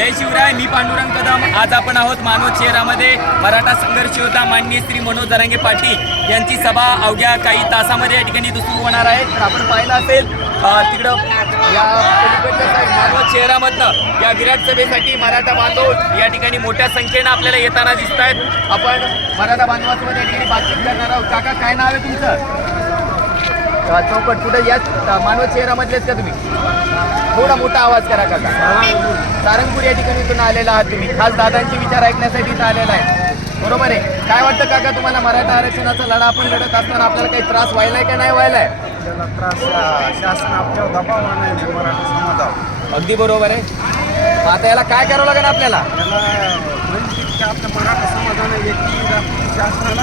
जय शिवराय मी पांडुरंग कदम. आज आपण आहोत मानव शहरामध्ये. मराठा संघर्ष योद्धा माननीय श्री मनोज जरांगे पाटील यांची सभा अवघ्या काही तासामध्ये या ठिकाणी दुसरी होणार आहे. तर आपण पाहिलं असेल तिकडं या पलीकडच्या मानवत शहरामधनं या विराट सभेसाठी मराठा बांधव या ठिकाणी मोठ्या संख्येनं आपल्याला येताना दिसत आहेत आपण मराठा बांधवासोबत या ठिकाणी बातचीत करणार आहोत. काका काय नाव आहे तुमचं? चौकट कुठं? याच मानवत शहरामधलेच का तुम्ही? थोडा मोठा आवाज करा काका. सारंगपूर या ठिकाणी इथून आलेला आहात तुम्ही. खास दादांचे विचार ऐकण्यासाठी इथं आलेला आहे. बरोबर आहे. काय वाटतं काका तुम्हाला मराठा आरक्षणाचा लढा आपण लढत असताना आपल्याला काही त्रास व्हायलाय का नाही व्हायलाय? त्याला त्रास शा- शासन आपल्यावर दबाव नाही मराठी समाजावर. अगदी बरोबर आहे. आता याला काय करावं लागेल आपल्याला? आपल्या मराठा समाजाने व्यक्ती शासनाला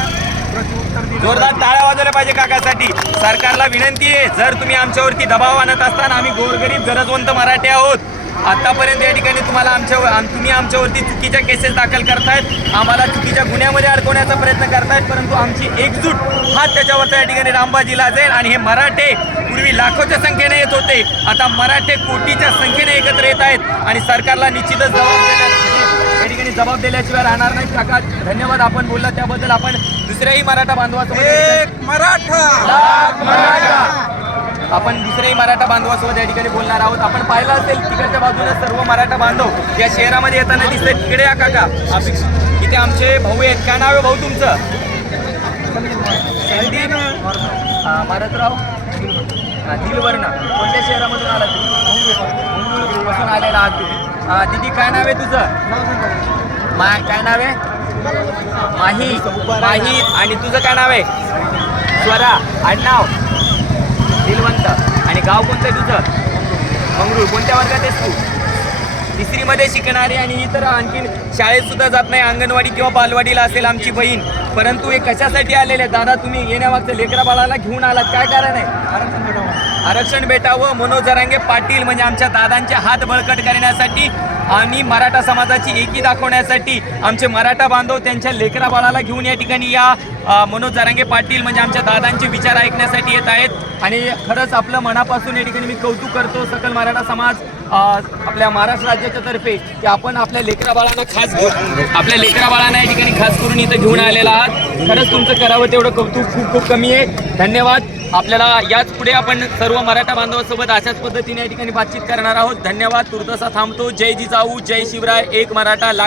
जोरदार टाळ्या वाजवल्या पाहिजे काकासाठी. सरकारला विनंती आहे जर तुम्ही आमच्यावरती दबाव आणत असताना आम्ही गोरगरीब गरजवंत मराठी आहोत. आतापर्यंत या ठिकाणी तुम्हाला आमच्या तुम्ही आमच्यावरती चुकीच्या केसेस दाखल करतायत आम्हाला चुकीच्या गुन्ह्यामध्ये अडकवण्याचा प्रयत्न करतायत परंतु आमची एकजूट हात त्याच्यावरचा या ठिकाणी रामबाजीला जाईल आणि हे मराठे पूर्वी लाखोच्या संख्येने येत होते. आता मराठे कोटीच्या संख्येने एकत्र येत आहेत आणि सरकारला निश्चितच जबाब देण्यात या ठिकाणी जबाब दिल्याशिवाय राहणार नाही. काका धन्यवाद आपण बोलला. त्याबद्दल आपण दुसऱ्याही मराठा बांधवासोबत मराठा! आपण दुसऱ्याही मराठा बांधवासोबत या ठिकाणी बोलणार आहोत. आपण पाहिलं असेल तिकडच्या बाजूने सर्व मराठा बांधव या शहरामध्ये येताना दिसतंय तिकडे या काका. अपेक्षित इथे आमचे भाऊ आहेत. काय नाव आहे भाऊ तुमचं? संदीप मारतराव. दिलवर्ण. कोणत्या शहरामधून आला तुम्ही? आलेला आहात तुम्ही. दिदी काय नाव आहे तुझं? मा काय नाव आहे? माही माही. आणि तुझं काय नाव आहे? स्वरा. आडनाव दिलवंत आणि गाव कोणतं आहे तुझं? मंगरूळ. कोणत्या वर्गात आहेस तू? तिसरीमध्ये शिकणारी आणि ही तर आणखीन शाळेत सुद्धा जात नाही. अंगणवाडी किंवा बालवाडीला असेल आमची बहीण. परंतु हे कशासाठी आलेले दादा तुम्ही येण्यामागचं लेकरा बाळाला घेऊन आलात. काय कारण आहे? आरक्षण भेटावं मनोज जरांगे पाटील म्हणजे आमच्या दादांचे हात बळकट करण्यासाठी आणि मराठा समाजाची एकी दाखवण्यासाठी आमचे मराठा बांधव त्यांच्या लेकरा बाळाला घेऊन या ठिकाणी या. मनोज जरांगे पाटील म्हणजे आमच्या दादांचे विचार ऐकण्यासाठी येत आहेत. आणि खरंच आपलं मनापासून या ठिकाणी मी कौतुक करतो. सकल मराठा समाज आपल्या महाराष्ट्र राज्याच्या तर्फे की आपण आपल्या लेकरा बाळांना खास घेऊन आपल्या लेकरा बाळांना या ठिकाणी खास करून इथं घेऊन आलेला आहात. खरंच तुमचं करावं तेवढं कौतुक खूप खूप कमी आहे. धन्यवाद. आपल्याला याच पुढे आपण सर्व मराठा बांधवांसोबत अशाच पद्धतीने या ठिकाणी बातचीत करणार आहोत. धन्यवाद. तुर्तसा थांबतो. जय जिजाऊ. जय शिवराय. एक मराठा ला